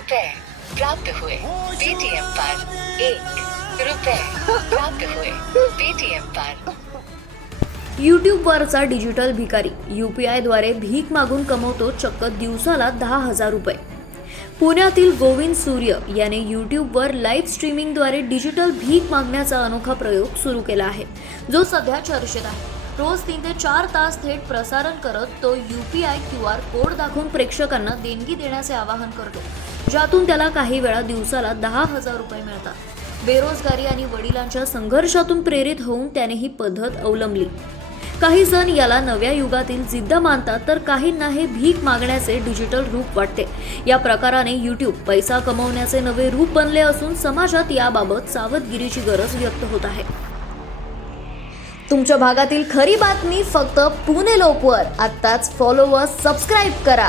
रुपए प्राप्त हुए पेटीएम पर। 1 रुपए प्राप्त हुए पेटीएम पर। यूट्यूबवरचा डिजिटल भिकारी UPI द्वारे भीक मागून कमवतो चक्क दिवसाला 10,000 रुपये। पुण्यातील गोविंद सूर्य याने यूट्यूबवर लाईव्ह स्ट्रीमिंगद्वारे डिजिटल भीक मागण्याचा अनोखा प्रयोग सुरू केला आहे, जो सध्या चर्चेत आहे। रोज 3 ते 4 तास थेट प्रसारण करत तो UPI QR कोड दाखवून प्रेक्षकांना देणगी देण्याचे आवाहन करतो, ज्यातून त्याला काही वेळा दिवसाला 10,000 रुपये मिळतात। बेरोजगारी आणि वडिलांच्या संघर्षातून प्रेरित होऊन त्याने ही पद्धत अवलंबली। काही जण याला नव्या युगातील जिद्द मानतात, तर काहींना हे भीक मागण्याचे डिजिटल रूप वाटते। या प्रकाराने YouTube पैसा कमवण्याचे नवे रूप बनले असून समाजात याबाबत सावधगिरीची गरज व्यक्त होत आहे। तुमच्या भागातील खरी बातमी फक्त पुणे लोकवर आत्ताच फॉलो व सबस्क्राईब करा।